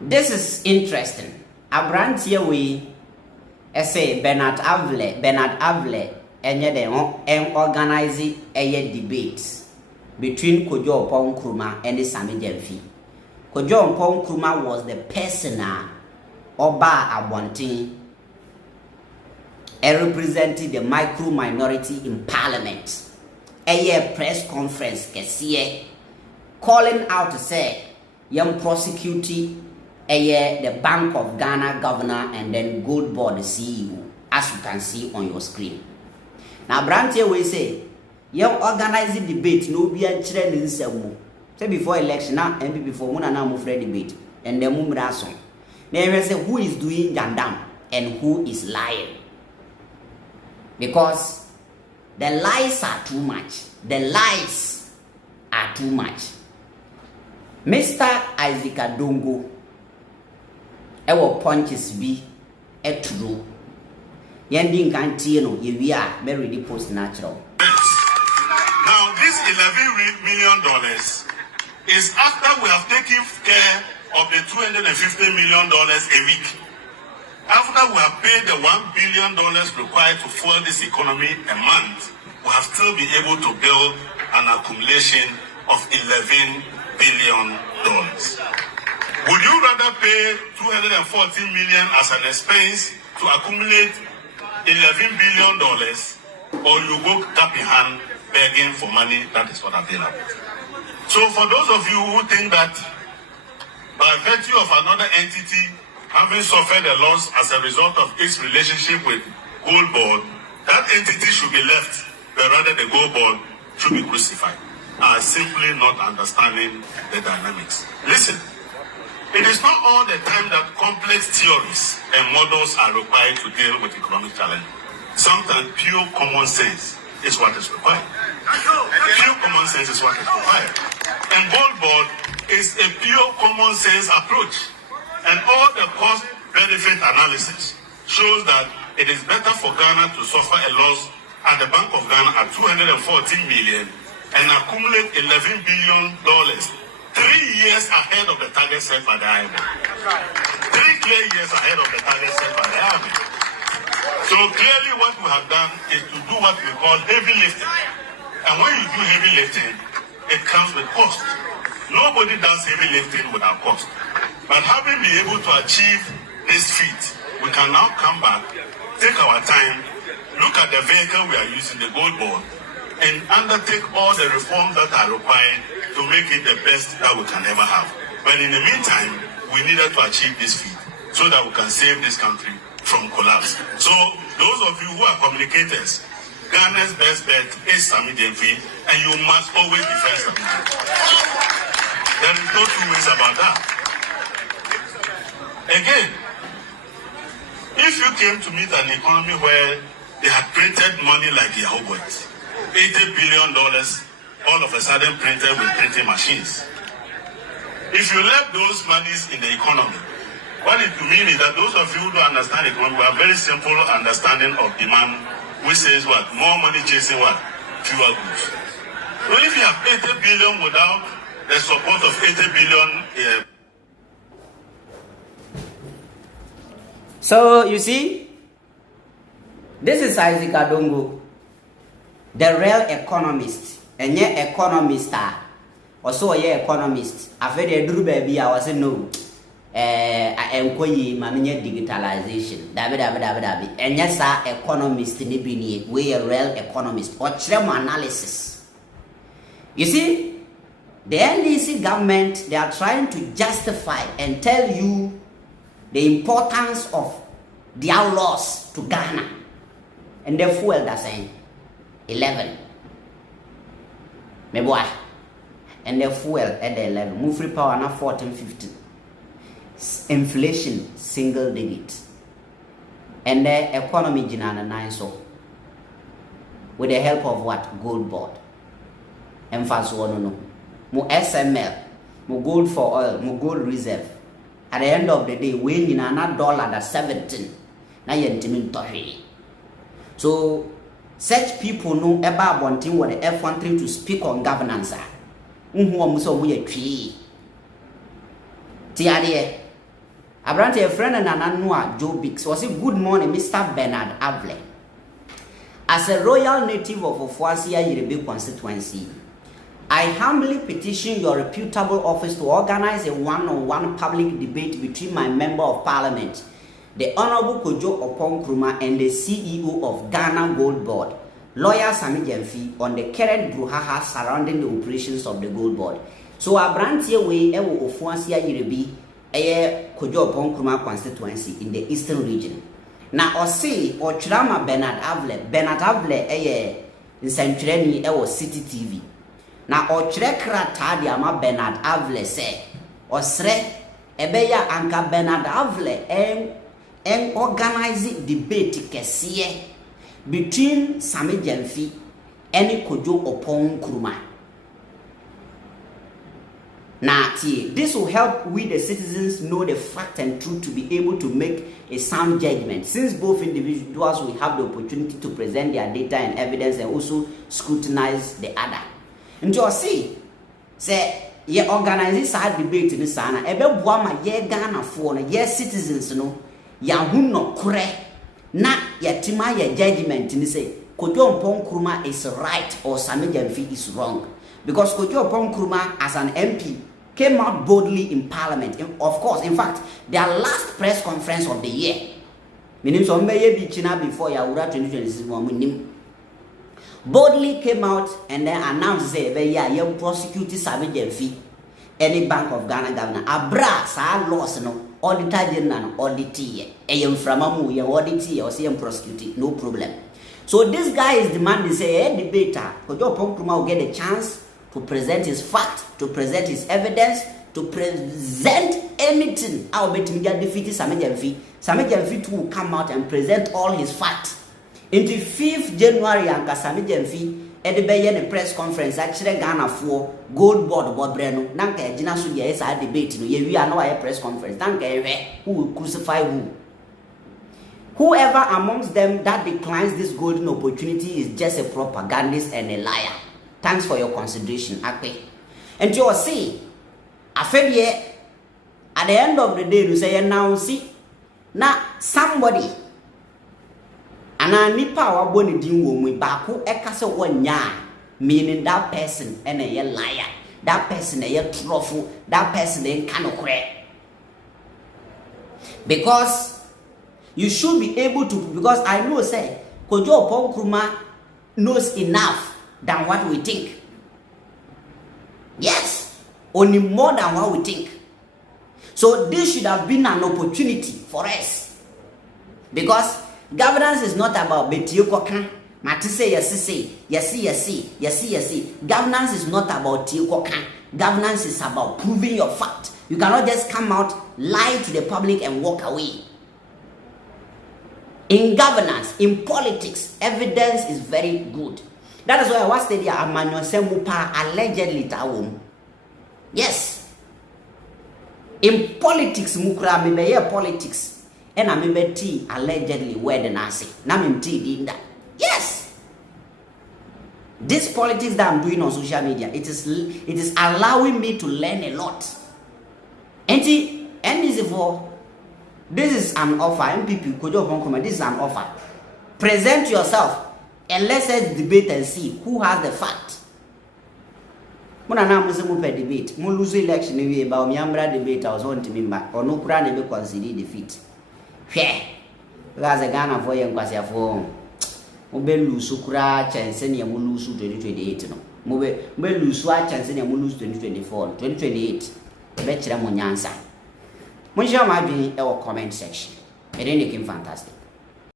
This is interesting. Abrantia we say Bernard Avle and organize a debate between Oppong Nkrumah and Sammy Gyamfi. Oppong Nkrumah was the person Oba Abontin representing the micro minority in parliament. A press conference calling out to say young prosecuting the Bank of Ghana governor and then Gold Board CEO, as you can see on your screen. Now, Brantie will say, young organizing debate no be a trend in Semu. Say before election now and before Muna now move debate and then Mumrason. They say who is doing Jandam and who is lying. Because the lies are too much. The lies are too much. Mr. Isaac Adongo, our punches be a true. Yending Cantino, we are very post natural. Now, this $11 million is after we have taken care of the $250 million a week. After we have paid the $1 billion required to fuel this economy a month, we have still been able to build an accumulation of $11 billion. Would you rather pay $214 million as an expense to accumulate $11 billion, or you go cap in hand begging for money that is not available? So for those of you who think that by virtue of another entity having suffered a loss as a result of its relationship with Gold Board, that entity should be left, but rather the Gold Board should be crucified, are simply not understanding the dynamics. Listen, it is not all the time that complex theories and models are required to deal with economic challenge. Sometimes pure common sense is what is required. Pure common sense is what is required. And Gold Board is a pure common sense approach. And all the cost-benefit analysis shows that it is better for Ghana to suffer a loss at the Bank of Ghana at $214 million and accumulate $11 billion 3 years ahead of the target set by the IMF. 3 clear years ahead of the target set by the IMF. So clearly what we have done is to do what we call heavy lifting. And when you do heavy lifting, it comes with cost. Nobody does heavy lifting without cost. But having been able to achieve this feat, we can now come back, take our time, look at the vehicle we are using, the Gold Board, and undertake all the reforms that are required to make it the best that we can ever have. But in the meantime, we needed to achieve this feat so that we can save this country from collapse. So those of you who are communicators, Ghana's best bet is Sammy Gyamfi, and you must always defend Sammy Gyamfi. There is no two ways about that. Again, if you came to meet an economy where they had printed money like Yahoo boys, $80 billion all of a sudden printed with printing machines. If you left those monies in the economy, what it means is that those of you who don't understand economy have very simple understanding of demand, which says what? More money chasing what? Fewer goods. So if you have 80 billion without the support of 80 billion... So you see, this is Isaac Adongo, the real economist. And yet economist also a economist. I've heard a drew baby. I was no I am going manage digitalization. Dabi. And yes, economist ni bini we a real economist or trema analysis. You see, the NDC government, they are trying to justify and tell you the importance of their loss to Ghana. And the fuel that's saying 11. Me boy. And the fuel at the 11. Move free power now 14, 15. Inflation single digit. And the economy jinana 9 so. With the help of what? Gold Board. Emphasis one no. Mo SML. Mo gold for oil. Mo gold reserve. At the end of the day, when in another dollar that's 17, now you're intimate. So, such people know about wanting what the F13 to speak on governance. Abrante a friend and Ananua Joe Biggs was a good morning, Mr. Bernard Avle. As a royal native of Ofuasia Yerebe constituency, I humbly petition your reputable office to organize a one-on-one public debate between my member of parliament, the Honorable Oppong Nkrumah, and the CEO of Ghana Gold Board, lawyer Sammy Gyamfi, on the current brouhaha surrounding the operations of the Gold Board. So Abrante way ewo Ofuasia Yerebe Oppong Nkrumah constituency in the eastern region. Na Osi or Chirama Bernard Avle Nsantreni ewo Citi TV. Na Ochre krata dia ma Bernard Avle se Osre ebeya anka Bernard Avle en organize debate kesiye between Sammy Gyamfi and Oppong Nkrumah. Now, this will help we the citizens know the fact and truth to be able to make a sound judgment, since both individuals will have the opportunity to present their data and evidence and also scrutinize the other. And you see, say, ye organize side debate in the sana, ebe buama ye Ghana for ye citizens no, ya huno kure, na ya tima ye judgment in the say, Oppong Nkrumah is right or Sammy Gyamfi is wrong. Because Oppong Nkrumah as an MP came out boldly in parliament. Of course, in fact, their last press conference of the year, meaning so before Yawura 2026, boldly came out and then announced that you prosecute Sammy Gyamfi, any Bank of Ghana governor. Abra sa loss no auditor general auditee, framamu ye auditee or say prosecute, no problem. So this guy is demanding say debater, Oppong Nkrumah will get a chance to present his fact, to present his evidence, to present anything. I'll bet media defeat Sammy Gyamfi. Sammy Gyamfi too will come out and present all his facts. Into 5th January, Anka Sammy Gyamfi at the press conference actually Ghana for Gold Board Breno. Nanka Jina Sudia is a debate. We are not a press conference. Nanka who will crucify who? Whoever amongst them that declines this golden opportunity is just a propagandist and a liar. Thanks for your consideration, Akwe. And you will see, at the end of the day, you say, now see, now somebody, and I need power boni dingo me baku ekase wanya, meaning that person and a liar, that person a truthful, that person a canocre. Because you should be able to, because I know say, Oppong Nkrumah knows enough than what we think. Yes, only more than what we think. So this should have been an opportunity for us, because governance is not about betiokoka. Matise yesi. Governance is not about tiokoka. Governance is about proving your fact. You cannot just come out, lie to the public and walk away. In governance, in politics, evidence is very good. That is why I was saying that allegedly tawum. Yes. In politics, mukra me politics, and I me tea allegedly where the nasi. Namin tea did that. Yes. This politics that I'm doing on social media, it is allowing me to learn a lot. And this is an offer. MPP Oppong Nkrumah, this is an offer. Present yourself. And let's debate and see who has the fact. Muna na muzimu per debate. Mu lose election we ba omiambra debate I was on to member or no kura na be consider defeat. Hwe. Gaza Ghana for yen kwase afo. Mo be lose kura chance na mo lose 2028 no. Mo be lose a chance na mo lose 2024, 2028. Be kira mo nyansa. Mo nja ma adwini e wo comment section. E dey making fantastic.